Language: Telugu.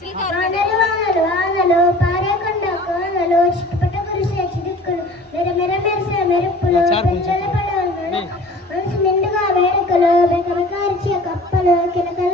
వానలు పారేకొండ కోనలు చిట్టుపట్ట కురిసే చిరుక్కులు మెరమెర మెరిసే మెరుపులు పిల్లల పడవలు మనసు నిండుగా వేడుకలు బెకబెకార్చే కప్పలు కిలకల